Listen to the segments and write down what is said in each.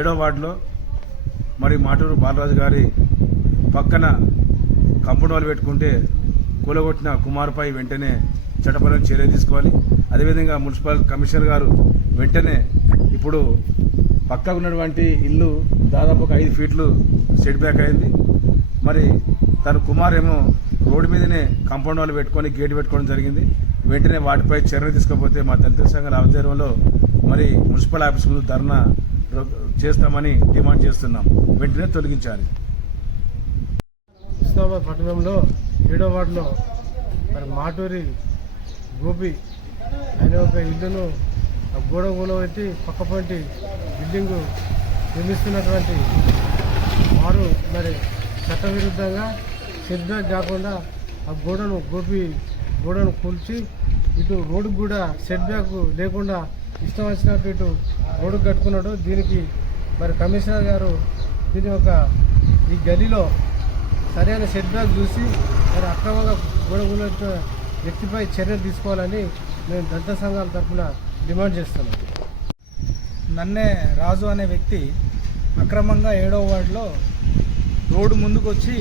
ఏడో వార్డులో మరి మాటూరు బాలరాజు గారి పక్కన కంపౌండ్ వాళ్ళు పెట్టుకుంటే కూలగొట్టిన కుమార్పై వెంటనే చట్టపరమైన చర్య తీసుకోవాలి. అదేవిధంగా మున్సిపల్ కమిషనర్ గారు వెంటనే ఇప్పుడు పక్కకు ఉన్నటువంటి ఇల్లు దాదాపు ఒక ఐదు ఫీట్లు సెట్ బ్యాక్ అయింది. మరి తన కుమార్ ఏమో రోడ్డు మీదనే కంపౌండ్ వాళ్ళు పెట్టుకొని గేట్ పెట్టుకోవడం జరిగింది. వెంటనే వాటిపై చర్య తీసుకోకపోతే మా దళిత సంఘాల ఆధ్వర్యంలో మరి మున్సిపల్ ఆఫీస్ ముందు ధర్నా చేస్తామని డిమాండ్ చేస్తున్నాం. వెంటనే తొలగించాలి. హుస్నాబాద్ పట్టణంలో ఏడో వార్డులో మరి మాటూరి గోపి ఆయన ఒక ఇల్లును ఆ గోడ కూలబెట్టి పక్కపంటి బిల్డింగు నిర్మిస్తున్నటువంటి వారు మరి చట్టవిరుద్ధంగా సిద్ధం కాకుండా ఆ గోడను గోపి గోడను కూల్చి ఇటు రోడ్డుకు కూడా సెట్ బ్యాక్ లేకుండా ఇష్టం వచ్చినట్టు ఇటు రోడ్డు కట్టుకున్నాడు. దీనికి మరి కమిషనర్ గారు దీని ఒక ఈ గదిలో సరైన సెట్ బ్యాక్ చూసి మరి అక్రమంగా గొడవల వ్యక్తిపై చర్యలు తీసుకోవాలని మేము దళిత సంఘాల తరఫున డిమాండ్ చేస్తున్నాం. నన్నే రాజు అనే వ్యక్తి అక్రమంగా ఏడవ వార్డులో రోడ్డు ముందుకు వచ్చి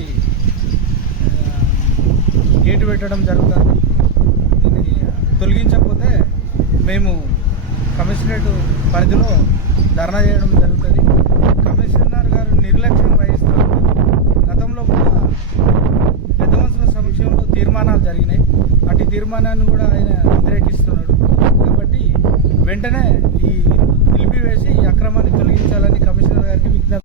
గేటు పెట్టడం జరుగుతుంది. తొలగించకపోతే మేము కమిషనరేట్ పరిధిలో ధర్నా చేయడం జరుగుతుంది. కమిషనర్ గారు నిర్లక్ష్యం వహిస్తున్నారు. గతంలో కూడా పెద్ద మనుషుల సమక్షంలో తీర్మానాలు జరిగినాయి. అటు తీర్మానాన్ని కూడా ఆయన వ్యతిరేకిస్తున్నాడు. కాబట్టి వెంటనే ఈ నిలిపివేసి ఈ అక్రమాన్ని తొలగించాలని కమిషనర్ గారికి విజ్ఞప్తి